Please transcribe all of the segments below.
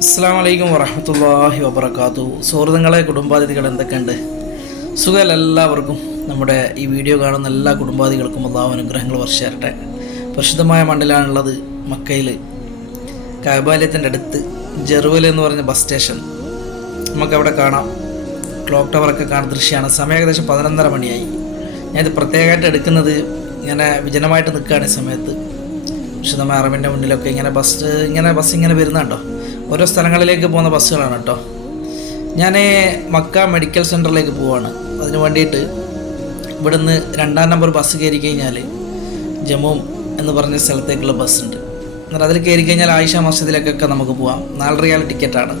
അസ്സാം വലൈക്കും വറഹമത്തല്ലാഹി വബർക്കാത്തു സുഹൃത്തുക്കളെ കുടുംബാതിഥികൾ എന്തൊക്കെയുണ്ട്? സുഖമല്ല എല്ലാവർക്കും? നമ്മുടെ ഈ വീഡിയോ കാണുന്ന എല്ലാ കുടുംബാദികൾക്കും അള്ളാഹു അനുഗ്രഹങ്ങൾ വർഷിച്ചേരട്ടെ പരിശുദ്ധമായ മണ്ണിലാണുള്ളത് മക്കയിൽ കാബാലയത്തിന്റെ അടുത്ത് ജെറുവൽ എന്ന് പറഞ്ഞ ബസ് സ്റ്റേഷൻ. നമുക്കവിടെ കാണാം. ക്ലോക്ക് ടവറൊക്കെ കാണുന്ന ദൃശ്യമാണ്. സമയം ഏകദേശം പതിനൊന്നര മണിയായി. ഞാനിത് പ്രത്യേകമായിട്ട് എടുക്കുന്നത് ഇങ്ങനെ വിജനമായിട്ട് നിൽക്കുകയാണ് ഈ സമയത്ത്. വിശുദ്ധമായ അറിവിന്റെ മുന്നിലൊക്കെ ഇങ്ങനെ ബസ് ഇങ്ങനെ ബസ് ഇങ്ങനെ വരുന്നുണ്ടോ? ഓരോ സ്ഥലങ്ങളിലേക്ക് പോകുന്ന ബസ്സുകളാണ് കേട്ടോ. ഞാൻ മക്ക മെഡിക്കൽ സെന്ററിലേക്ക് പോവാണ്. അതിന് വേണ്ടിയിട്ട് ഇവിടുന്ന് രണ്ടാം നമ്പർ ബസ് കയറി കഴിഞ്ഞാൽ ജമ്മും എന്ന് പറഞ്ഞ സ്ഥലത്തേക്കുള്ള ബസ് ഉണ്ട് എന്നാൽ അതിൽ കയറി കഴിഞ്ഞാൽ ആയിഷ മസ്ജിദിലേക്കൊക്കെ നമുക്ക് പോവാം. നാല് റിയാൽ ടിക്കറ്റാണ്.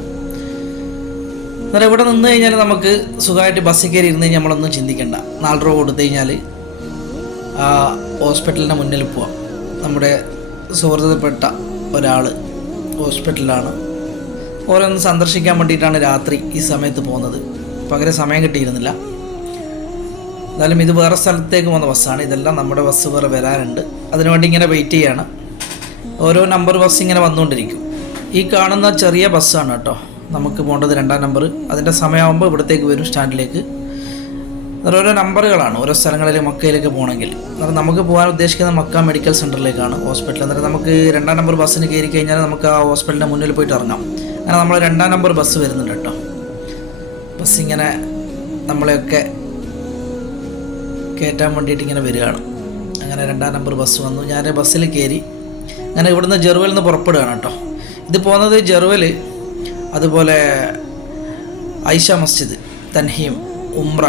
എന്നാൽ ഇവിടെ നിന്ന് കഴിഞ്ഞാൽ നമുക്ക് സുഖമായിട്ട് ബസ്സിൽ കയറി ഇരുന്ന് കഴിഞ്ഞാൽ നമ്മളൊന്നും ചിന്തിക്കേണ്ട. നാല് രൂപ കൊടുത്തു കഴിഞ്ഞാൽ ഹോസ്പിറ്റലിന്റെ മുന്നിൽ പോവാം. നമ്മുടെ സുഹൃത്തുപ്പെട്ട ഒരാൾ ഹോസ്പിറ്റലിലാണ്. ഓരോന്ന് സന്ദർശിക്കാൻ വേണ്ടിയിട്ടാണ് രാത്രി ഈ സമയത്ത് പോകുന്നത്. പകരം സമയം കിട്ടിയിരുന്നില്ല. എന്നാലും ഇത് വേറെ സ്ഥലത്തേക്ക് പോകുന്ന ബസ്സാണ്. ഇതെല്ലാം നമ്മുടെ ബസ് വേറെ വരാനുണ്ട്. അതിനുവേണ്ടി ഇങ്ങനെ വെയിറ്റ് ചെയ്യാണ്. ഓരോ നമ്പർ ബസ് ഇങ്ങനെ വന്നുകൊണ്ടിരിക്കും. ഈ കാണുന്ന ചെറിയ ബസ്സാണ് കേട്ടോ. നമുക്ക് പോകേണ്ടത് രണ്ടാം നമ്പർ അതിന്റെ സമയമാകുമ്പോൾ ഇവിടത്തേക്ക് വരും സ്റ്റാൻഡിലേക്ക്. ഓരോ നമ്പറുകളാണ് ഓരോ സ്ഥലങ്ങളിലും മക്കയിലേക്ക് പോകണമെങ്കിൽ. അന്നേരം നമുക്ക് പോകാൻ ഉദ്ദേശിക്കുന്ന മക്ക മെഡിക്കൽ സെന്ററിലേക്കാണ് ഹോസ്പിറ്റൽ അന്നേരം നമുക്ക് രണ്ടാം നമ്പർ ബസ്സിന് കയറി കഴിഞ്ഞാൽ നമുക്ക് ആ ഹോസ്പിറ്റലിന്റെ മുന്നിൽ പോയിട്ട് ഇറങ്ങാം. അങ്ങനെ നമ്മൾ രണ്ടാം നമ്പർ ബസ് വരുന്നുണ്ട് കേട്ടോ. ബസ് ഇങ്ങനെ നമ്മളെയൊക്കെ കയറ്റാൻ വേണ്ടിയിട്ട് ഇങ്ങനെ വരികയാണ്. അങ്ങനെ രണ്ടാം നമ്പർ ബസ് വന്നു. ഞാൻ ബസ്സിൽ കയറി അങ്ങനെ ഇവിടുന്ന് ജെറുവലിൽ നിന്ന് പുറപ്പെടുകയാണ് കേട്ടോ. ഇത് പോകുന്നത് ജെറുവൽ അതുപോലെ ഐഷ മസ്ജിദ് തൻഹീം ഉംറ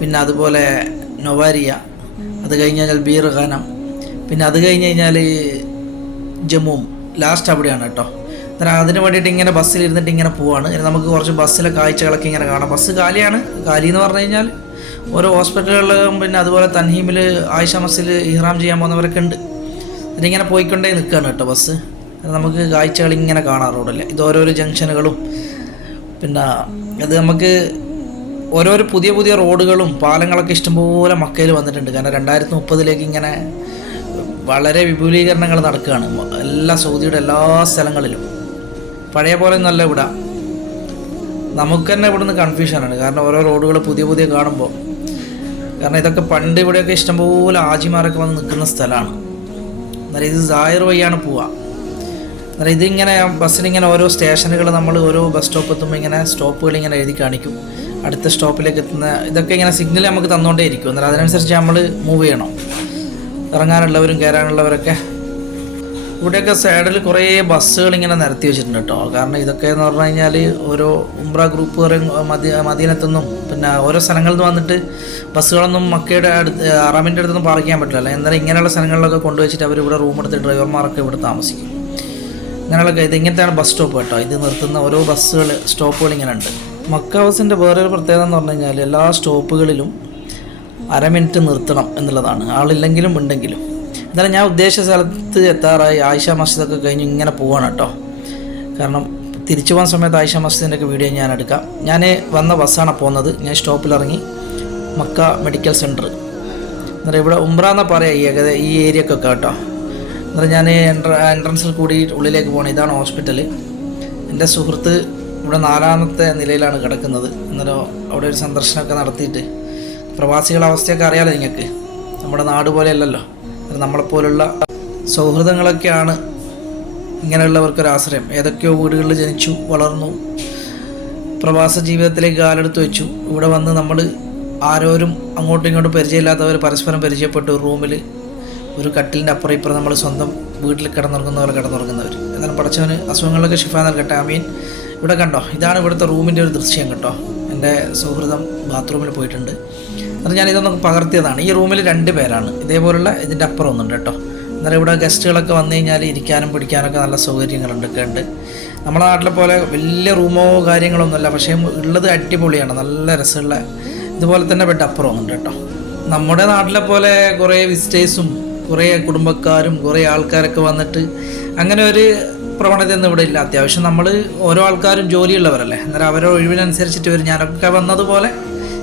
പിന്നെ അതുപോലെ നൊവാരിയ അത് കഴിഞ്ഞ് കഴിഞ്ഞാൽ ബീർ പിന്നെ അത് കഴിഞ്ഞ് കഴിഞ്ഞാൽ ജമ്മുവും. ലാസ്റ്റ് അവിടെയാണ് കേട്ടോ. അന്നേരം അതിന് വേണ്ടിയിട്ട് ഇങ്ങനെ ബസ്സിൽ ഇരുന്നിട്ട് ഇങ്ങനെ പോവാണ്. നമുക്ക് കുറച്ച് ബസ്സിലെ കാഴ്ചകളൊക്കെ ഇങ്ങനെ കാണാം. ബസ് കാലിയാണ്. കാലി എന്ന് പറഞ്ഞു കഴിഞ്ഞാൽ ഓരോ ഹോസ്പിറ്റലുകളിലും പിന്നെ അതുപോലെ തൻഹീമിൽ ആയിഷ മസ്സിൽ ഇഹ്റാം ചെയ്യാൻ പോകുന്നവരൊക്കെ ഉണ്ട്. ഇതിങ്ങനെ പോയിക്കൊണ്ടേ നിൽക്കുകയാണ് കേട്ടോ ബസ് നമുക്ക് കാഴ്ചകൾ ഇങ്ങനെ കാണാം ഇത് ഓരോരോ ജംഗ്ഷനുകളും. പിന്നെ അത് നമുക്ക് ഓരോരോ പുതിയ പുതിയ റോഡുകളും പാലങ്ങളൊക്കെ ഇഷ്ടംപോലെ മക്കയിൽ വന്നിട്ടുണ്ട്. കാരണം രണ്ടായിരത്തി മുപ്പതിലേക്ക് ഇങ്ങനെ വളരെ വിപുലീകരണങ്ങൾ നടക്കുകയാണ്. എല്ലാ സൗദിയുടെ എല്ലാ സ്ഥലങ്ങളിലും. പഴയ പോലെ നല്ല ഇവിടെ. നമുക്ക് തന്നെ ഇവിടുന്ന് കൺഫ്യൂഷനാണ് കാരണം ഓരോ റോഡുകൾ പുതിയ പുതിയ കാണുമ്പോൾ കാരണം ഇതൊക്കെ പണ്ട് ഇവിടെയൊക്കെ ഇഷ്ടംപോലെ ആജിമാരൊക്കെ വന്ന് നിൽക്കുന്ന സ്ഥലമാണ്. എന്നാൽ ഇത് സായർ വഴിയാണ് പോവുക എന്നാൽ ഇതിങ്ങനെ ബസ്സിനിങ്ങനെ ഓരോ സ്റ്റേഷനുകൾ നമ്മൾ ഓരോ ബസ് സ്റ്റോപ്പ് എത്തുമ്പോൾ ഇങ്ങനെ സ്റ്റോപ്പുകൾ ഇങ്ങനെ എഴുതി കാണിക്കും. അടുത്ത സ്റ്റോപ്പിലേക്ക് എത്തുന്ന ഇതൊക്കെ ഇങ്ങനെ സിഗ്നൽ നമുക്ക് തന്നുകൊണ്ടേ ഇരിക്കും. എന്നാൽ അതിനനുസരിച്ച് നമ്മൾ മൂവ് ചെയ്യണം. ഇറങ്ങാനുള്ളവരും കയറാനുള്ളവരൊക്കെ ഇവിടെയൊക്കെ സൈഡിൽ കുറേ ബസ്സുകൾ ഇങ്ങനെ നിരത്തി വെച്ചിട്ടുണ്ട് കേട്ടോ. കാരണം ഇതൊക്കെ എന്ന് പറഞ്ഞു കഴിഞ്ഞാൽ ഓരോ ഉംറ ഗ്രൂപ്പ് മദീ മദീനത്തുനിന്നും പിന്നെ ഓരോ സ്ഥലങ്ങളിൽ നിന്ന് വന്നിട്ട് ബസ്സുകളൊന്നും മക്കയുടെ അടുത്ത് അറാമിന്റെ അടുത്തൊന്നും പാർക്ക് ചെയ്യാൻ പറ്റില്ല എന്നാലും ഇങ്ങനെയുള്ള സ്ഥലങ്ങളിലൊക്കെ കൊണ്ടുവച്ചിട്ട് അവർ ഇവിടെ റൂം എടുത്ത് ഡ്രൈവർമാരൊക്കെ ഇവിടെ താമസിക്കും. ഇങ്ങനെയുള്ള ഇത് ഇങ്ങനത്തെയാണ് ബസ് സ്റ്റോപ്പ് കേട്ടോ. ഇത് നിർത്തുന്ന ഓരോ ബസ്സുകൾ സ്റ്റോപ്പുകൾ ഇങ്ങനെ ഉണ്ട്. മക്ക ഹൗസിന്റെ വേറൊരു പ്രത്യേകത എന്ന് പറഞ്ഞു കഴിഞ്ഞാൽ എല്ലാ സ്റ്റോപ്പുകളിലും അര മിനിറ്റ് നിർത്തണം എന്നുള്ളതാണ്. ആളില്ലെങ്കിലും ഉണ്ടെങ്കിലും. എന്നാലും ഞാൻ ഉദ്ദേശിച്ച സ്ഥലത്ത് എത്താറായി. ആയിഷ മസ്ജിദൊക്കെ കഴിഞ്ഞ് ഇങ്ങനെ പോവാണ് കേട്ടോ. കാരണം തിരിച്ചു പോകുന്ന സമയത്ത് ആയിഷ മസ്ജിദിന്റെ ഒക്കെ വീഡിയോ ഞാൻ എടുക്കാം. ഞാൻ വന്ന ബസ്സാണ് പോകുന്നത് ഞാൻ സ്റ്റോപ്പിൽ ഇറങ്ങി മക്ക മെഡിക്കൽ സെന്റർ എന്നാൽ ഇവിടെ ഉംറ എന്നാ പറയാം ഈ ഏകദേ ഈ ഏരിയക്കൊക്കെ കേട്ടോ. എന്നാൽ ഞാൻ എൻട്ര എൻട്രൻസിൽ കൂടി ഉള്ളിലേക്ക് പോകണം ഇതാണ് ഹോസ്പിറ്റൽ എന്റെ സുഹൃത്ത് ഇവിടെ നാലാമത്തെ നിലയിലാണ് കിടക്കുന്നത്. അന്നേരം അവിടെ ഒരു സന്ദർശനമൊക്കെ നടത്തിയിട്ട്. പ്രവാസികളുടെ അവസ്ഥയൊക്കെ അറിയാലോ നിങ്ങൾക്ക്. നമ്മുടെ നാട് പോലെയല്ലല്ലോ. നമ്മളെപ്പോലുള്ള സൗഹൃദങ്ങളൊക്കെയാണ് ഇങ്ങനെയുള്ളവർക്കൊരു ആശ്രയം ഏതൊക്കെയോ വീടുകളിൽ ജനിച്ചു വളർന്നു പ്രവാസ ജീവിതത്തിലേക്ക് കാലെടുത്ത് വെച്ചു. ഇവിടെ വന്ന് നമ്മൾ ആരോരും അങ്ങോട്ടും ഇങ്ങോട്ടും പരിചയമില്ലാത്തവർ പരസ്പരം പരിചയപ്പെട്ടു. റൂമിൽ ഒരു കട്ടിലിന്റെ അപ്പുറം ഇപ്പുറം നമ്മൾ സ്വന്തം വീട്ടിൽ കിടന്നുറങ്ങുന്ന പോലെ കിടന്നുറങ്ങുന്നവർ എന്നാലും പഠിച്ചവന് അസുഖങ്ങളിലൊക്കെ ഷിഫ നൽകട്ടെ ഐ മീൻ ഇവിടെ കണ്ടോ? ഇതാണ് ഇവിടുത്തെ റൂമിന്റെ ഒരു ദൃശ്യം കേട്ടോ. എന്റെ സൗഹൃദം ബാത്റൂമിൽ പോയിട്ടുണ്ട്. അത് ഞാൻ ഇതൊന്ന് പകർത്തിയതാണ്. ഈ റൂമിൽ രണ്ട് പേരാണ്. ഇതേപോലുള്ള ഇതിന്റെ അപ്പുറം ഒന്നുണ്ട് കേട്ടോ. എന്നാലും ഇവിടെ ഗസ്റ്റുകളൊക്കെ വന്നു കഴിഞ്ഞാൽ ഇരിക്കാനും പിടിക്കാനൊക്കെ നല്ല സൗകര്യങ്ങളുണ്ട് ഉണ്ട്. നമ്മുടെ നാട്ടിലെ പോലെ വലിയ റൂമോ കാര്യങ്ങളൊന്നുമല്ല. പക്ഷേ ഉള്ളത് അടിപൊളിയാണ്. നല്ല രസമുള്ള ഇതുപോലെ തന്നെ ബെഡ് അപ്പുറം ഉണ്ട് കേട്ടോ. നമ്മുടെ നാട്ടിലെ പോലെ കുറേ വിസിറ്റേഴ്സും കുറേ കുടുംബക്കാരും കുറേ ആൾക്കാരൊക്കെ വന്നിട്ട് അങ്ങനെ ഒരു പ്രവണതയൊന്നും ഇവിടെ ഇല്ല. അത്യാവശ്യം നമ്മൾ ഓരോ ആൾക്കാരും ജോലിയുള്ളവരല്ലേ. അന്നേരം അവരുടെ ഒഴിവിനനുസരിച്ചിട്ട് വരും. ഞാനൊക്കെ വന്നതുപോലെ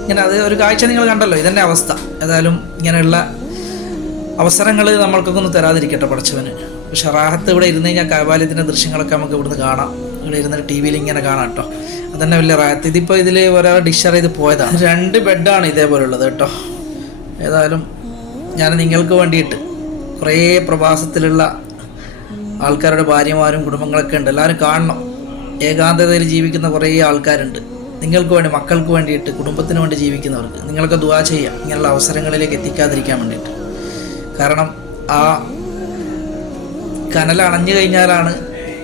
ഇങ്ങനെ അത് ഒരു കാഴ്ച നിങ്ങൾ കണ്ടല്ലോ ഇതെന്നെ അവസ്ഥ. ഏതായാലും ഇങ്ങനെയുള്ള അവസരങ്ങൾ നമ്മൾക്കൊക്കെ ഒന്ന് തരാതിരിക്കട്ടെ പഠിച്ചവന് ഷറാഹത്ത് ഇവിടെ ഇരുന്ന് കഴിഞ്ഞാൽ കാബാലയത്തിന്റെ ദൃശ്യങ്ങളൊക്കെ നമുക്ക് ഇവിടുന്ന് കാണാം. ഇവിടെ ഇരുന്ന് ടി വിയിൽ ഇങ്ങനെ കാണാം കേട്ടോ. അതന്നെ വലിയ റാഹത്ത്. ഇതിപ്പോൾ ഇതിൽ ഒരാൾ ഡിഷർ ചെയ്ത് പോയതാണ്. രണ്ട് ബെഡാണ് ഇതേപോലുള്ളത് കേട്ടോ. ഏതായാലും ഞാൻ നിങ്ങൾക്ക് വേണ്ടിയിട്ട് കുറേ പ്രവാസത്തിലുള്ള ആൾക്കാരുടെ ഭാര്യമാരും കുടുംബങ്ങളൊക്കെ ഉണ്ട്. എല്ലാവരും കാണണം. ഏകാന്തതയിൽ ജീവിക്കുന്ന കുറേ ആൾക്കാരുണ്ട്. നിങ്ങൾക്ക് വേണ്ടി മക്കൾക്ക് വേണ്ടിയിട്ട് കുടുംബത്തിന് വേണ്ടി ജീവിക്കുന്നവർക്ക് നിങ്ങൾക്ക് ദുവാ ചെയ്യാം ഇങ്ങനെയുള്ള അവസരങ്ങളിലേക്ക് എത്തിക്കാതിരിക്കാൻ വേണ്ടിയിട്ട്. കാരണം ആ കനൽ അണഞ്ഞു കഴിഞ്ഞാലാണ്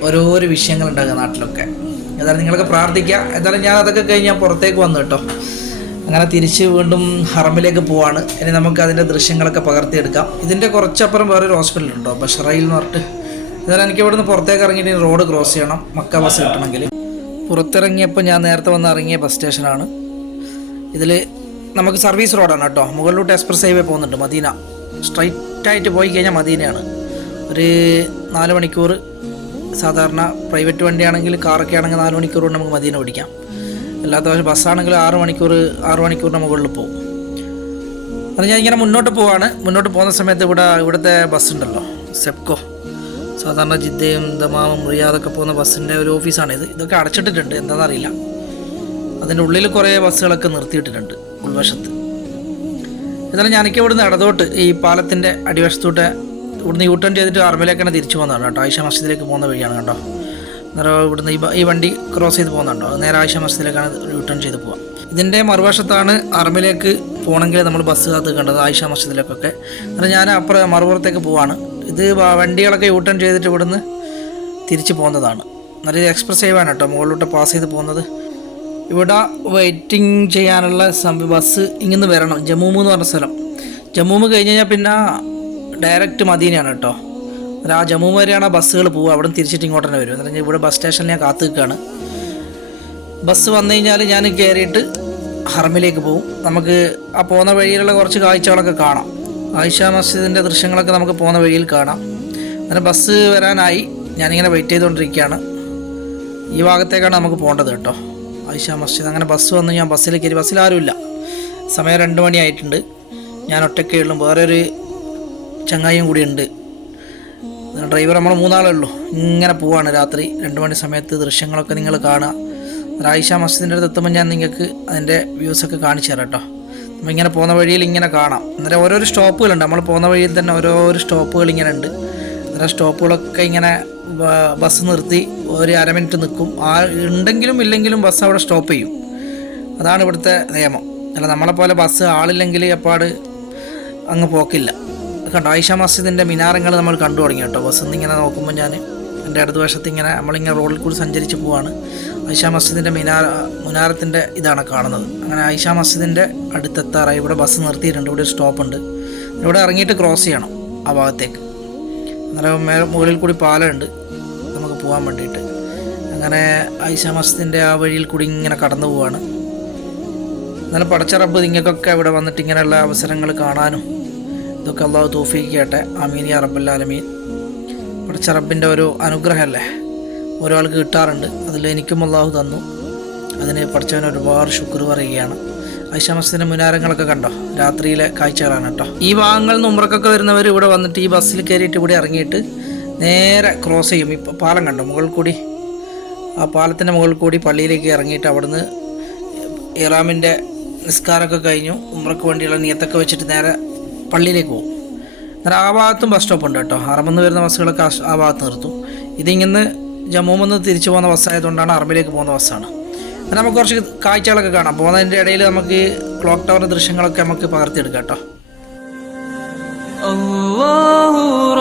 ഓരോരോ വിഷയങ്ങൾ ഉണ്ടാകുക നാട്ടിലൊക്കെ. ഏതായാലും നിങ്ങളൊക്കെ പ്രാർത്ഥിക്കുക. ഏതായാലും ഞാൻ അതൊക്കെ കഴിഞ്ഞ് ഞാൻ പുറത്തേക്ക് വന്നു കേട്ടോ. അങ്ങനെ തിരിച്ച് വീണ്ടും ഹറമിലേക്ക് പോവാണ്. ഇനി നമുക്ക് അതിന്റെ ദൃശ്യങ്ങളൊക്കെ പകർത്തിയെടുക്കാം. ഇതിന്റെ കുറച്ചപ്പുറം വേറൊരു ഹോസ്പിറ്റൽ ഉണ്ടോ ബഷറയിൽ എന്ന് പറഞ്ഞിട്ട്. എന്നാലും എനിക്ക് ഇവിടുന്ന് പുറത്തേക്ക് ഇറങ്ങിയിട്ട് റോഡ് ക്രോസ് ചെയ്യണം. മക്ക ബസ് കിട്ടണമെങ്കിൽ. പുറത്തിറങ്ങിയപ്പോൾ ഞാൻ നേരത്തെ വന്ന് ഇറങ്ങിയ ബസ് സ്റ്റേഷനാണ് ഇതിൽ നമുക്ക് സർവീസ് റോഡാണ് കേട്ടോ. മുകളിലോട്ട് എക്സ്പ്രസ് ഹൈവേ പോകുന്നുണ്ട് മദീന. സ്ട്രൈറ്റായിട്ട് പോയി കഴിഞ്ഞാൽ മദീനയാണ്. ഒരു നാല് മണിക്കൂർ സാധാരണ പ്രൈവറ്റ് വണ്ടിയാണെങ്കിൽ കാറൊക്കെ ആണെങ്കിൽ നാല് മണിക്കൂർ കൊണ്ട് നമുക്ക് മദീന ഓടിക്കാം അല്ലാത്ത പക്ഷേ ബസ്സാണെങ്കിൽ ആറ് മണിക്കൂർ ആറ് മണിക്കൂറിന് മുകളിൽ പോകും. അത് ഞാൻ ഇങ്ങനെ മുന്നോട്ട് പോവാണ്. മുന്നോട്ട് പോകുന്ന സമയത്ത് ഇവിടെ ഇവിടുത്തെ ബസ് ഉണ്ടല്ലോ സെപ്കോ സാധാരണ ജിദ്ദയും ദമാമും റിയാദൊക്കെ പോകുന്ന ബസ്സിന്റെ ഒരു ഓഫീസാണിത്. ഇതൊക്കെ അടച്ചിട്ടിട്ടുണ്ട്. എന്താണെന്നറിയില്ല അതിന്റെ ഉള്ളിൽ കുറേ ബസ്സുകളൊക്കെ നിർത്തിയിട്ടിട്ടുണ്ട് ഉൾവശത്ത്. എന്നാലും ഞാനൊക്കെ ഇവിടുന്ന് ഇടതോട്ട് ഈ പാലത്തിന്റെ അടിവശത്തോട്ട് ഇവിടുന്ന് യൂ ടേൺ ചെയ്തിട്ട് അർമയിലേക്കാണ് തിരിച്ചു പോകുന്നതാണ് കേട്ടോ. ആയിഷ മസ്ജിദിലേക്ക് പോകുന്ന വഴിയാണ് കേട്ടോ. അന്നേരം ഇവിടുന്ന് ഈ വണ്ടി ക്രോസ് ചെയ്ത് പോകുന്നുണ്ടോ നേരെ ആയിഷ മസ്ജിദിലേക്കാണ് യൂ ടേൺ ചെയ്ത് പോകുക ഇതിന്റെ മറുവശത്താണ് അർമയിലേക്ക് പോകണമെങ്കിൽ നമ്മൾ ബസ് കാത്ത് കണ്ടത് ആയിഷ മസ്ജിദിലേക്കൊക്കെ. അങ്ങനെ ഞാൻ അപ്പുറം മറുപുറത്തേക്ക് പോവാണ്. ഇത് വണ്ടികളൊക്കെ യൂട്ടേൺ ടേൺ ചെയ്തിട്ട് ഇവിടുന്ന് തിരിച്ചു പോകുന്നതാണ്. നല്ല ഇത് എക്സ്പ്രസ് ഹൈവേ ആണ് കേട്ടോ മുകളിലോട്ട് പാസ് ചെയ്ത് പോകുന്നത്. ഇവിടെ വെയിറ്റിംഗ് ചെയ്യാനുള്ള സംഭവം ബസ് ഇങ്ങനെ വരണം. ജമ്മൂമ് എന്ന് പറഞ്ഞ സ്ഥലം. ജമ്മൂമ് കഴിഞ്ഞ് കഴിഞ്ഞാൽ പിന്നെ ഡയറക്റ്റ് മദീനയാണ് കേട്ടോ ആ ജമ്മു വരെയാണ് ആ ബസ്സുകൾ പോവുക. അവിടെ നിന്ന് തിരിച്ചിട്ട് ഇങ്ങോട്ട് തന്നെ വരും. എന്നിട്ട് ഇവിടെ ബസ് സ്റ്റേഷനിൽ ഞാൻ കാത്തു നിൽക്കുകയാണ് ബസ് വന്നു കഴിഞ്ഞാൽ ഞാൻ കയറിയിട്ട് ഹറമിലേക്ക് പോകും നമുക്ക് ആ പോകുന്ന വഴിയിലുള്ള കുറച്ച് കാഴ്ചകളൊക്കെ കാണാം. ആയിഷ മസ്ജിദിന്റെ ദൃശ്യങ്ങളൊക്കെ നമുക്ക് പോകുന്ന വഴിയിൽ കാണാം. അങ്ങനെ ബസ് വരാനായി ഞാനിങ്ങനെ വെയിറ്റ് ചെയ്തുകൊണ്ടിരിക്കുകയാണ്. ഈ ഭാഗത്തേക്കാണ് നമുക്ക് പോകേണ്ടത് കേട്ടോ. ആയിഷ മസ്ജിദ്. അങ്ങനെ ബസ് വന്ന് ഞാൻ ബസ്സിൽ കയറി. ബസ്സിൽ ആരുമില്ല. സമയം രണ്ട് മണിയായിട്ടുണ്ട്. ഞാൻ ഒറ്റയ്ക്കേ ഉള്ളൂ. വേറൊരു ചങ്ങായിയും കൂടി ഉണ്ട്. ഡ്രൈവർ നമ്മൾ മൂന്നാളേ ഉള്ളൂ. ഇങ്ങനെ പോവാണ് രാത്രി. രണ്ട് മണി സമയത്ത് ദൃശ്യങ്ങളൊക്കെ നിങ്ങൾ കാണുക. ആയിഷ മസ്ജിദിന്റെ അടുത്ത് എത്തുമ്പോൾ ഞാൻ നിങ്ങൾക്ക് അതിന്റെ വ്യൂസൊക്കെ കാണിച്ചു തരാം കേട്ടോ നമ്മൾ ഇങ്ങനെ പോകുന്ന വഴിയിൽ ഇങ്ങനെ കാണാം. അന്നേരം ഓരോരോ സ്റ്റോപ്പുകളുണ്ട്. നമ്മൾ പോകുന്ന വഴിയിൽ തന്നെ ഓരോരോ സ്റ്റോപ്പുകൾ ഇങ്ങനെ ഉണ്ട്. അന്നേരം സ്റ്റോപ്പുകളൊക്കെ ഇങ്ങനെ ബസ് നിർത്തി ഒരു അര മിനിറ്റ് നിൽക്കും ആ ഉണ്ടെങ്കിലും ഇല്ലെങ്കിലും ബസ് അവിടെ സ്റ്റോപ്പ് ചെയ്യും. അതാണ് ഇവിടുത്തെ നിയമം. അല്ല നമ്മളെ പോലെ ബസ് ആളില്ലെങ്കിൽ എപ്പാട് അങ്ങ് പോക്കില്ല. കണ്ടോ? ഐഷ മസ്ജിദിന്റെ മിനാരങ്ങൾ നമ്മൾ കണ്ടു തുടങ്ങി കേട്ടോ നിന്ന് ഇങ്ങനെ നോക്കുമ്പോൾ ഞാൻ എന്റെ അടുത്ത വശത്ത് ഇങ്ങനെ നമ്മളിങ്ങനെ റോഡിൽ കൂടി സഞ്ചരിച്ച് പോവാണ്. ഐഷാ മസ്ജിദിന്റെ മിനാർ മുനാരത്തിന്റെ ഇതാണ് കാണുന്നത്. അങ്ങനെ ഐഷാ മസ്ജിദിന്റെ അടുത്തെത്താറായി. ഇവിടെ ബസ് നിർത്തിയിട്ടുണ്ട്. ഇവിടെ ഒരു സ്റ്റോപ്പ് ഉണ്ട് ഇവിടെ ഇറങ്ങിയിട്ട് ക്രോസ് ചെയ്യണം ആ ഭാഗത്തേക്ക്. അന്നേരം മുകളിൽ കൂടി പാലമുണ്ട്. നമുക്ക് പോകാൻ വേണ്ടിയിട്ട്. അങ്ങനെ ഐഷാ മസ്ജിദിന്റെ ആ വഴിയിൽ കൂടി ഇങ്ങനെ കടന്നു പോവാണ്. എന്നാലും പടച്ചറബ് നിങ്ങൾക്കൊക്കെ ഇവിടെ വന്നിട്ട് ഇങ്ങനെയുള്ള അവസരങ്ങൾ കാണാനും ഇതൊക്കെ അള്ളാഹു തോഫിക്കട്ടെ അമീനി യാ പടച്ച റബ്ബിന്റെ ഒരു അനുഗ്രഹമല്ലേ? ഓരോ ആൾക്ക് കിട്ടാറുണ്ട്. അതിൽ എനിക്കും അള്ളാഹു തന്നു. അതിന് പഠിച്ചവന് ഒരുപാട് ശുക്ർ പറയുകയാണ്. ഐഷ മസ്ജിദിന്റെ മുനാരങ്ങളൊക്കെ കണ്ടോ? രാത്രിയിലെ കാഴ്ചകളാണ് കേട്ടോ. ഈ ഭാഗങ്ങളിൽ നിന്ന് ഉമ്രക്കൊക്കെ വരുന്നവർ ഇവിടെ വന്നിട്ട് ഈ ബസ്സിൽ കയറിയിട്ട് ഇവിടെ ഇറങ്ങിയിട്ട് നേരെ ക്രോസ് ചെയ്യും. ഇപ്പോൾ പാലം കണ്ടോ? മുകളിൽ കൂടി. ആ പാലത്തിന്റെ മുകളിൽ കൂടി പള്ളിയിലേക്ക് ഇറങ്ങിയിട്ട് അവിടുന്ന് ഇറാമിന്റെ നിസ്കാരമൊക്കെ കഴിഞ്ഞു. ഉമ്രക്ക് വേണ്ടിയുള്ള നിയത്തൊക്കെ വെച്ചിട്ട് നേരെ പള്ളിയിലേക്ക് പോകും. എന്നാൽ ആ ഭാഗത്തും ബസ് സ്റ്റോപ്പ് ഉണ്ട് കേട്ടോ അറമെന്ന് വരുന്ന ബസ്സുകളൊക്കെ ആ- ആ ഭാഗത്ത് നിർത്തും ഇതിങ്ങനെ ജമ്മുമെന്ന് തിരിച്ചു പോകുന്ന ബസ്സായതുകൊണ്ടാണ് അറബിലേക്ക് പോകുന്ന ബസ്സാണ് എന്നാൽ നമുക്ക് കുറച്ച് കാഴ്ചകളൊക്കെ കാണാം പോകുന്നതിൻ്റെ ഇടയിൽ നമുക്ക് ക്ലോക്ക് ടവറിൻ്റെ ദൃശ്യങ്ങളൊക്കെ നമുക്ക് പകർത്തിയെടുക്കാം കേട്ടോ الله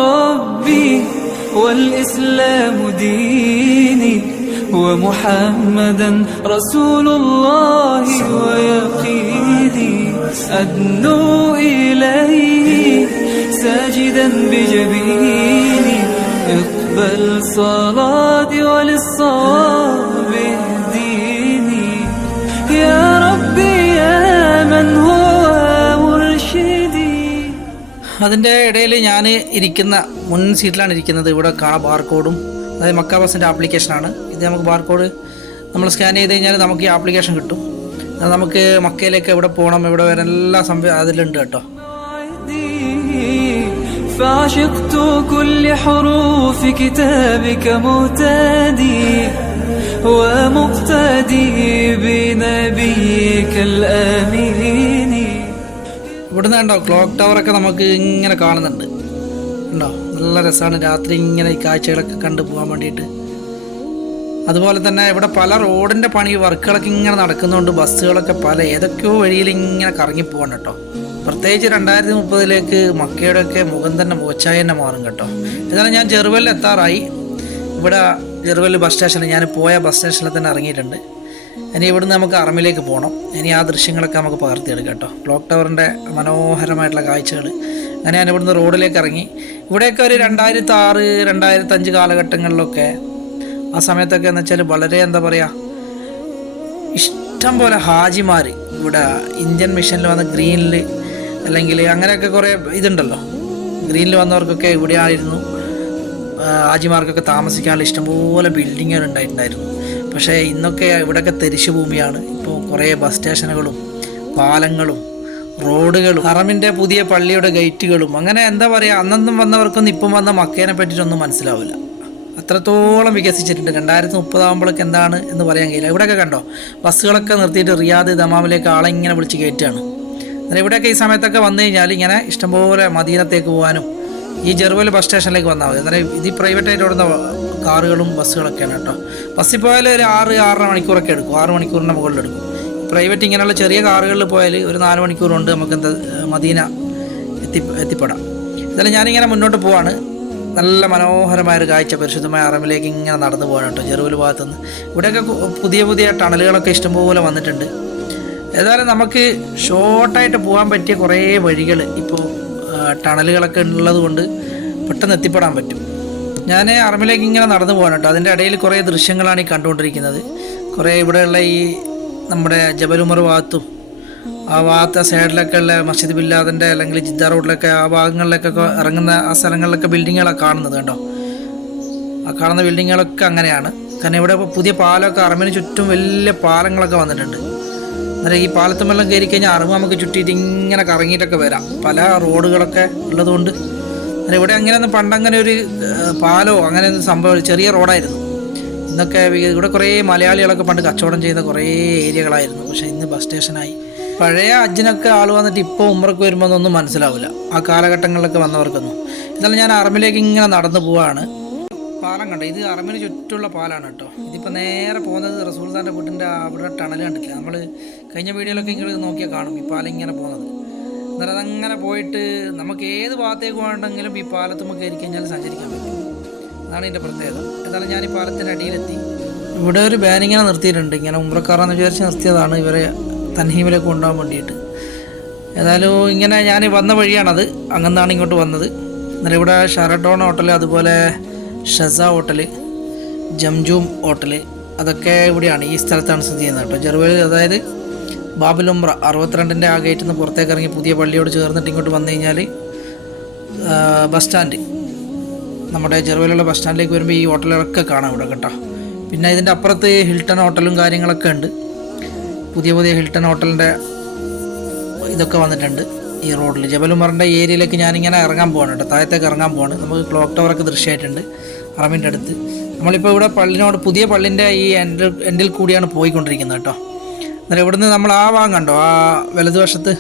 ربي والإسلام ديني ومحمدا رسول الله ويقيني أدنو إليه ساجدا بجبيني اقبل صلاتي وللصواب اهديني يا ربي يا من هو مرشدي അതിൻ്റെ ഇടയിൽ ഞാൻ ഇരിക്കുന്ന മുൻ സീറ്റിലാണ് ഇരിക്കുന്നത് ഇവിടെ കാണാം ബാർകോഡും അതായത് മക്ക ബസിൻ്റെ ആപ്ലിക്കേഷനാണ് ഇത് നമുക്ക് ബാർകോഡ് നമ്മൾ സ്കാൻ ചെയ്ത് കഴിഞ്ഞാൽ നമുക്ക് ഈ ആപ്ലിക്കേഷൻ കിട്ടും അത് നമുക്ക് മക്കയിലേക്ക് എവിടെ പോകണം എവിടെ വരെ എല്ലാ സംഭവം അതിലുണ്ട് കേട്ടോ فعشقت كل حروف كتابك مهتدي ومقتدي بنبيك الامين ഇവിടുന്ന് കണ്ടോ ക്ലോക്ക് ടവറൊക്കെ നമുക്ക് ഇങ്ങനെ കാണുന്നുണ്ട്. ഉണ്ടോ നല്ല രസമാണ് രാത്രി ഇങ്ങനെ ഈ കാഴ്ചകളൊക്കെ കണ്ടു പോകാൻ വേണ്ടിയിട്ട്. അതുപോലെ തന്നെ ഇവിടെ പല റോഡിന്റെ പണി വർക്കുകളൊക്കെ ഇങ്ങനെ നടക്കുന്നതുകൊണ്ട് ബസ്സുകളൊക്കെ പല ഏതൊക്കെയോ വഴിയിൽ ഇങ്ങനെ കറങ്ങി പോകണം കേട്ടോ. പ്രത്യേകിച്ച് രണ്ടായിരത്തി മുപ്പതിലേക്ക് മക്കയുടെയൊക്കെ മുഖം തന്നെ മുഖച്ചായ തന്നെ മാറും കേട്ടോ. എന്നാലും ഞാൻ ചെറുവല്ലിൽ എത്താറായി. ഇവിടെ ചെറുവല്ലി ബസ് സ്റ്റേഷനിൽ ഞാൻ പോയ ബസ് സ്റ്റേഷനിൽ തന്നെ ഇറങ്ങിയിട്ടുണ്ട്. ഇനി ഇവിടുന്ന് നമുക്ക് അറമിലേക്ക് പോകണം ഇനി ആ ദൃശ്യങ്ങളൊക്കെ നമുക്ക് പകർത്തിയെടുക്കാം കേട്ടോ. ക്ലോക്ക് ടവറിന്റെ മനോഹരമായിട്ടുള്ള കാഴ്ചകൾ അങ്ങനെ ഞാൻ ഇവിടുന്ന് റോഡിലേക്ക് ഇറങ്ങി. ഇവിടെയൊക്കെ ഒരു രണ്ടായിരത്തി ആറ് രണ്ടായിരത്തഞ്ച് കാലഘട്ടങ്ങളിലൊക്കെ ആ സമയത്തൊക്കെ എന്ന് വെച്ചാൽ വളരെ എന്താ പറയുക ഇഷ്ടം പോലെ ഹാജിമാർ ഇവിടെ ഇന്ത്യൻ മിഷനിൽ വന്ന ഗ്രീനിൽ അല്ലെങ്കിൽ അങ്ങനെയൊക്കെ കുറേ ഇതുണ്ടല്ലോ. ഗ്രീനിൽ വന്നവർക്കൊക്കെ ഇവിടെ ആയിരുന്നു. ഹാജിമാർക്കൊക്കെ താമസിക്കാനുള്ള ഇഷ്ടംപോലെ ബിൽഡിങ്ങുകൾ ഉണ്ടായിട്ടുണ്ടായിരുന്നു. പക്ഷേ ഇന്നൊക്കെ ഇവിടെയൊക്കെ തരിശു ഭൂമിയാണ്. ഇപ്പോൾ കുറേ ബസ് സ്റ്റേഷനുകളും പാലങ്ങളും റോഡുകളും അറമിന്റെ പുതിയ പള്ളിയുടെ ഗേറ്റുകളും അങ്ങനെ എന്താ പറയുക അന്നൊന്നും വന്നവർക്കൊന്നും ഇപ്പം വന്ന മക്കേനെ പറ്റിയിട്ടൊന്നും മനസ്സിലാവില്ല. അത്രത്തോളം വികസിച്ചിട്ടുണ്ട്. രണ്ടായിരത്തി മുപ്പതാകുമ്പോഴൊക്കെ എന്താണ് എന്ന് പറയാൻ കഴിയില്ല. ഇവിടെയൊക്കെ കണ്ടോ? ബസ്സുകളൊക്കെ നിർത്തിയിട്ട് റിയാദ് ദമാമിലേക്ക് ആളെ ഇങ്ങനെ വിളിച്ച് കയറ്റുകയാണ്. എന്നാൽ ഇവിടെയൊക്കെ ഈ സമയത്തൊക്കെ വന്നു കഴിഞ്ഞാൽ ഇങ്ങനെ ഇഷ്ടംപോലെ മദീനത്തേക്ക് പോകാനും ഈ ജെറുവൽ ബസ് സ്റ്റേഷനിലേക്ക് വന്നാൽ മതി. അന്നേരം ഇത് പ്രൈവറ്റായിട്ട് ഓടുന്ന കാറുകളും ബസ്സുകളൊക്കെയാണ് കേട്ടോ. ബസ്സിൽ പോയാൽ ഒരു ആറ് ആറര മണിക്കൂറൊക്കെ എടുക്കും. ആറ് മണിക്കൂറിന്റെ മുകളിൽ എടുക്കും. പ്രൈവറ്റ് ഇങ്ങനെയുള്ള ചെറിയ കാറുകളിൽ പോയാൽ ഒരു നാല് മണിക്കൂറുണ്ട് നമുക്ക് എന്താ മദീന എത്തി എത്തിപ്പെടാം. എന്നാലും ഞാനിങ്ങനെ മുന്നോട്ട് പോവാണ്. നല്ല മനോഹരമായ ഒരു കാഴ്ച പരിശുദ്ധമായ അറമിലേക്ക് ഇങ്ങനെ നടന്നു പോകണം കേട്ടോ ചെറുവിൽ ഭാഗത്തുനിന്ന്. ഇവിടെയൊക്കെ പുതിയ പുതിയ ടണലുകളൊക്കെ ഇഷ്ടംപോലെ വന്നിട്ടുണ്ട്. ഏതായാലും നമുക്ക് ഷോർട്ടായിട്ട് പോകാൻ പറ്റിയ കുറേ വഴികൾ ഇപ്പോൾ ടണലുകളൊക്കെ ഉള്ളത് കൊണ്ട് പെട്ടെന്ന് എത്തിപ്പെടാൻ പറ്റും. ഞാൻ അറമിലേക്ക് ഇങ്ങനെ നടന്നു പോകണം കേട്ടോ അതിന്റെ ഇടയിൽ കുറേ ദൃശ്യങ്ങളാണ് ഈ കണ്ടുകൊണ്ടിരിക്കുന്നത്. കുറേ ഇവിടെയുള്ള ഈ നമ്മുടെ ജബലുമർ ഭാഗത്തും ആ ഭാഗത്തെ സൈഡിലൊക്കെ ഉള്ള മസ്ജിദ് ബില്ലാദിന്റെ അല്ലെങ്കിൽ ജിദ്ദ റോഡിലൊക്കെ ആ ഭാഗങ്ങളിലൊക്കെ ഇറങ്ങുന്ന ആ സ്ഥലങ്ങളിലൊക്കെ ബിൽഡിങ്ങുകളൊക്കെ കാണുന്നത് കണ്ടോ? ആ കാണുന്ന ബിൽഡിങ്ങുകളൊക്കെ അങ്ങനെയാണ്. കാരണം ഇവിടെ പുതിയ പാലമൊക്കെ അറമിന് ചുറ്റും വലിയ പാലങ്ങളൊക്കെ വന്നിട്ടുണ്ട്. അന്നേരം ഈ പാലത്തുമെല്ലാം കയറി കഴിഞ്ഞാൽ അറിവ് നമുക്ക് ചുറ്റിയിട്ട് ഇങ്ങനെ കറങ്ങിയിട്ടൊക്കെ വരാം. പല റോഡുകളൊക്കെ ഉള്ളതുകൊണ്ട്. അന്നേരം ഇവിടെ അങ്ങനെയൊന്നും പണ്ടങ്ങനെ ഒരു പാലോ അങ്ങനെ ഒന്നും സംഭവം ചെറിയ റോഡായിരുന്നു. ഇന്നൊക്കെ ഇവിടെ കുറേ മലയാളികളൊക്കെ പണ്ട് കച്ചവടം ചെയ്ത കുറേ ഏരിയകളായിരുന്നു. പക്ഷേ ഇന്ന് ബസ് സ്റ്റേഷനായി. പഴയ അജ്ജിനൊക്കെ ആൾ വന്നിട്ട് ഇപ്പോൾ ഉമ്മർക്ക് വരുമ്പോൾ ഒന്നും മനസ്സിലാവില്ല ആ കാലഘട്ടങ്ങളിലൊക്കെ വന്നവർക്കൊന്നും. എന്നാലും ഞാൻ അറമിലേക്ക് ഇങ്ങനെ നടന്നു പോവാണ്. പാലം കണ്ടോ? ഇത് അറമിന് ചുറ്റുള്ള പാലാണ് കേട്ടോ. ഇതിപ്പോൾ നേരെ പോകുന്നത് റസൂൽദാന്റെ വീട്ടിന്റെ അവിടെ ടണൽ കണ്ടിട്ടില്ല? നമ്മൾ കഴിഞ്ഞ വീഡിയോയിലൊക്കെ ഇങ്ങനെ നോക്കിയാൽ കാണും ഈ പാലം ഇങ്ങനെ പോകുന്നത്. അന്നേരം അതങ്ങനെ പോയിട്ട് നമുക്ക് ഏത് ഭാഗത്തേക്ക് വേണമെങ്കിലും ഈ പാലത്തുമ്പോൾ കയറി കഴിഞ്ഞാൽ സഞ്ചരിക്കാൻ പറ്റും. അതാണ് ഇതിന്റെ പ്രത്യേകത. എന്നാലും ഞാൻ ഈ പാലത്തിന്റെ അടിയിലെത്തി. ഇവിടെ ഒരു ബാനിങ്ങനെ നിർത്തിയിട്ടുണ്ട്. ഇങ്ങനെ ഉമ്രക്കാറാന്ന് വിചാരിച്ച് നിർത്തിയതാണ് ഇവരെ തൻഹീമിലേക്ക് കൊണ്ടുപോകാൻ വേണ്ടിയിട്ട്. ഏതായാലും ഇങ്ങനെ ഞാൻ വന്ന വഴിയാണത്. അങ്ങനെന്നാണ് ഇങ്ങോട്ട് വന്നത്. എന്നാലും ഇവിടെ ഷറഡോൺ ഹോട്ടൽ അതുപോലെ ഷസ ഹോട്ടൽ ജംജൂം ഹോട്ടൽ അതൊക്കെ ഇവിടെയാണ് ഈ സ്ഥലത്താണ് സ്ഥിതി ചെയ്യുന്നത് കേട്ടോ. ജെറുവയിൽ അതായത് ബാബുലുംറ അറുപത്തിരണ്ടിന്റെ ആ ഗേറ്റിൽ നിന്ന് പുറത്തേക്ക് ഇറങ്ങി പുതിയ പള്ളിയോട് ചേർന്നിട്ട് ഇങ്ങോട്ട് വന്നു കഴിഞ്ഞാൽ ബസ് സ്റ്റാൻഡ്. നമ്മുടെ ചെറുവിലുള്ള ബസ് സ്റ്റാൻഡിലേക്ക് വരുമ്പോൾ ഈ ഹോട്ടലുകളൊക്കെ കാണാം ഇവിടെ കേട്ടോ. പിന്നെ ഇതിന്റെ അപ്പുറത്ത് ഹിൽട്ടൺ ഹോട്ടലും കാര്യങ്ങളൊക്കെ ഉണ്ട്. പുതിയ പുതിയ ഹിൽട്ടൺ ഹോട്ടലിന്റെ ഇതൊക്കെ വന്നിട്ടുണ്ട് ഈ റോഡിൽ ജബലുമറിന്റെ ഏരിയയിലേക്ക് ഞാനിങ്ങനെ ഇറങ്ങാൻ പോവാണ് കേട്ടോ. താഴത്തേക്ക് ഇറങ്ങാൻ പോവാണ്. നമുക്ക് ക്ലോക്ക് ടവറൊക്കെ ദൃശ്യമായിട്ടുണ്ട്. അറമിന്റെ അടുത്ത്. നമ്മളിപ്പോൾ ഇവിടെ പള്ളിനോട് പുതിയ പള്ളിന്റെ ഈ എൻഡിൽ എൻഡിൽ കൂടിയാണ് പോയിക്കൊണ്ടിരിക്കുന്നത് കേട്ടോ. അന്നേരം ഇവിടുന്ന് നമ്മൾ ആ ഭാഗം കണ്ടോ? ആ വലതുവശത്ത്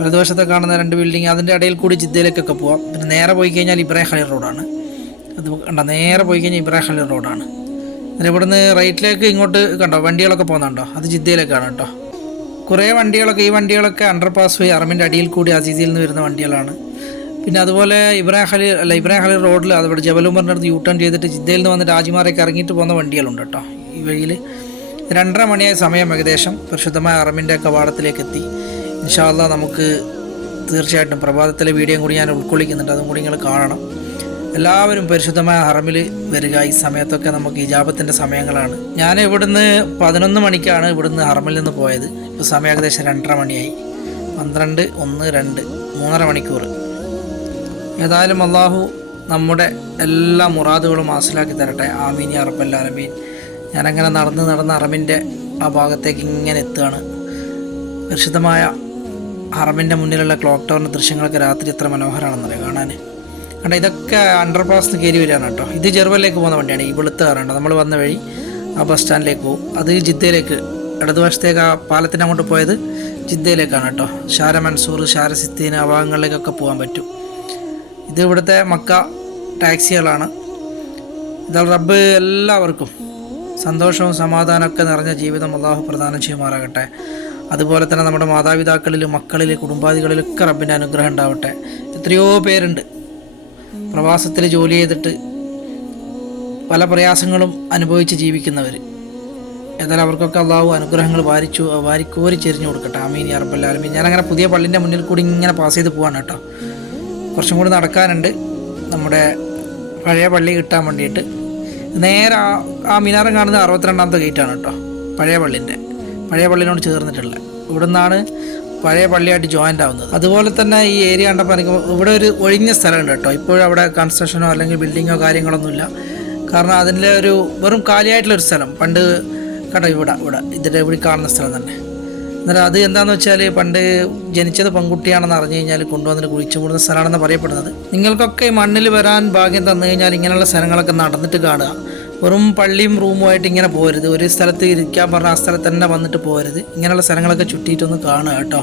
വലതുവശത്തെ കാണുന്ന രണ്ട് ബിൽഡിങ് അതിന്റെ ഇടയിൽ കൂടി ജിദ്ദയിലേക്കൊക്കെ പോവാം. പിന്നെ നേരെ പോയി കഴിഞ്ഞാൽ ഇബ്രാഹിം ഹലി റോഡാണ്. അത് കണ്ട? നേരെ പോയി കഴിഞ്ഞാൽ ഇബ്രാഹിം ഹലി റോഡാണ്. അന്നേരം ഇവിടുന്ന് റൈറ്റിലേക്ക് ഇങ്ങോട്ട് കണ്ടോ വണ്ടികളൊക്കെ പോകുന്നുണ്ടോ? അത് ജിദ്ദയിലേക്കാണ് കേട്ടോ. കുറേ വണ്ടികളൊക്കെ ഈ വണ്ടികളൊക്കെ അണ്ടർ പാസ് വഴി അറമിന്റെ അടിയിൽ കൂടി അസീസിയിൽ നിന്ന് വരുന്ന വണ്ടികളാണ്. പിന്നെ അതുപോലെ ഇബ്രാഹിം ഖലീൽ അല്ല ഇബ്രാഹിം ഖലീൽ റോഡിൽ അതുപോലെ ജബലുമറിന്റെ അടുത്ത് യൂ ടേൺ ചെയ്തിട്ട് ജിദ്ദയിൽ നിന്ന് വന്ന് രാജിമാരൊക്കെ ഇറങ്ങിയിട്ട് പോകുന്ന വണ്ടികളുണ്ട് കേട്ടോ. ഈ വഴിയിൽ രണ്ടര മണിയായ സമയം ഏകദേശം പരിശുദ്ധമായ അറമിന്റെ കവാടത്തിലേക്ക് എത്തി. ഇൻഷാല്ല നമുക്ക് തീർച്ചയായിട്ടും പ്രഭാതത്തിലെ വീഡിയോയും കൂടി ഞാൻ ഉൾക്കൊള്ളിക്കുന്നുണ്ട്. അതും കൂടി നിങ്ങൾ കാണണം. എല്ലാവരും പരിശുദ്ധമായ ഹറമിൽ വരിക. ഈ സമയത്തൊക്കെ നമുക്ക് ഇജാബത്തിന്റെ സമയങ്ങളാണ്. ഞാൻ ഇവിടുന്ന് പതിനൊന്ന് മണിക്കാണ് ഇവിടുന്ന് ഹറമിൽ നിന്ന് പോയത്. ഇപ്പോൾ സമയം ഏകദേശം രണ്ടര മണിയായി. പന്ത്രണ്ട് ഒന്ന് രണ്ട് മൂന്നര മണിക്കൂർ. ഏതായാലും അള്ളാഹു നമ്മുടെ എല്ലാ മുറാദുകളും ഹാസിലാക്കി തരട്ടെ. ആമീൻ അറബല്ല അറബീൻ ഞാനങ്ങനെ നടന്ന് നടന്ന് അറമിന്റെ ആ ഭാഗത്തേക്ക് ഇങ്ങനെ എത്തുകയാണ്. പരിശുദ്ധമായ ഹറമിന്റെ മുന്നിലുള്ള ക്ലോക്ക് ടവറിന്റെ ദൃശ്യങ്ങളൊക്കെ രാത്രി എത്ര മനോഹരമാണെന്നറിയാം കാണാൻ കണ്ട ഇതൊക്കെ അണ്ടർ പാസ് കയറി വരികയാണ് കേട്ടോ. ഇത് ജെർവലിലേക്ക് പോകുന്ന വണ്ടിയാണ് ഈ വെളുത്ത കാറുണ്ട് നമ്മൾ വന്ന വഴി ആ ബസ് സ്റ്റാൻഡിലേക്ക് പോകും. അത് ജിദ്ദയിലേക്ക് ഇടതുവശത്തേക്ക് ആ പാലത്തിന് അങ്ങോട്ട് പോയത് ജിദ്ദയിലേക്കാണ് കേട്ടോ. ഷാര മൻസൂർ ഷാര സിദ്ദീൻ ആ ഭാഗങ്ങളിലേക്കൊക്കെ പോകാൻ പറ്റും. ഇത് ഇവിടുത്തെ മക്ക ടാക്സികളാണ്. ഇതാ റബ്ബ് എല്ലാവർക്കും സന്തോഷവും സമാധാനമൊക്കെ നിറഞ്ഞ ജീവിതം അള്ളാഹു പ്രദാനം ചെയ്യുമാറാകട്ടെ. അതുപോലെ തന്നെ നമ്മുടെ മാതാപിതാക്കളിൽ മക്കളിൽ കുടുംബാദികളിലൊക്കെ റബ്ബിന്റെ അനുഗ്രഹം ഉണ്ടാവട്ടെ. എത്രയോ പേരുണ്ട്. പ്രവാസത്തിൽ ജോലി ചെയ്തിട്ട് പല പ്രയാസങ്ങളും അനുഭവിച്ച് ജീവിക്കുന്നവർ എന്നാൽ അവർക്കൊക്കെ അള്ളാഹു അനുഗ്രഹങ്ങൾ വാരിച്ചു വാരിക്കോരി ചെരിഞ്ഞു കൊടുക്കട്ടെ. ആമീൻ അറബല്ലാലമീൻ ഞാനങ്ങനെ പുതിയ പള്ളിന്റെ മുന്നിൽ കൂടി ഇങ്ങനെ പാസ് ചെയ്ത് പോവാണ് കേട്ടോ. കുറച്ചും കൂടി നടക്കാനുണ്ട്. നമ്മുടെ പഴയ പള്ളി കിട്ടാൻ വേണ്ടിയിട്ട്. നേരെ ആ മിനാരം കാണുന്നത് അറുപത്തിരണ്ടാമത്തെ ഗേറ്റാണ് കേട്ടോ. പഴയ പള്ളിന്റെ പഴയ പള്ളിനോട് ചേർന്നിട്ടുള്ള. ഇവിടെ നിന്നാണ് പഴയ പള്ളിയായിട്ട് ജോയിന്റ് ആവുന്നത്. അതുപോലെ തന്നെ ഈ ഏരിയ കണ്ടപ്പോൾ എനിക്ക് ഇവിടെ ഒരു ഒഴിഞ്ഞ സ്ഥലമുണ്ട് കേട്ടോ. ഇപ്പോഴും അവിടെ കൺസ്ട്രക്ഷനോ അല്ലെങ്കിൽ ബിൽഡിങ്ങോ കാര്യങ്ങളൊന്നുമില്ല. കാരണം അതിന്റെ ഒരു വെറും കാലിയായിട്ടുള്ളൊരു സ്ഥലം. പണ്ട് കേട്ടോ ഇവിടെ ഇവിടെ. ഇതിന്റെ ഇവിടെ കാണുന്ന സ്ഥലം തന്നെ. എന്നാൽ അത് എന്താണെന്ന് വെച്ചാൽ പണ്ട് ജനിച്ചത് പെൺകുട്ടിയാണെന്ന് അറിഞ്ഞു കഴിഞ്ഞാൽ കൊണ്ടുവന്നിട്ട് കുഴിച്ചു കൂടുന്ന സ്ഥലമാണെന്ന് പറയപ്പെടുന്നത്. നിങ്ങൾക്കൊക്കെ ഈ മണ്ണിൽ വരാൻ ഭാഗ്യം തന്നു കഴിഞ്ഞാൽ ഇങ്ങനെയുള്ള സ്ഥലങ്ങളൊക്കെ നടന്നിട്ട് കാണുക. വെറും പള്ളിയും റൂമുമായിട്ട് ഇങ്ങനെ പോരുത്. ഒരു സ്ഥലത്ത് ഇരിക്കാൻ പറഞ്ഞ ആ സ്ഥലത്ത് തന്നെ വന്നിട്ട് പോരുത്. ഇങ്ങനെയുള്ള സ്ഥലങ്ങളൊക്കെ ചുറ്റിയിട്ടൊന്ന് കാണുക കേട്ടോ.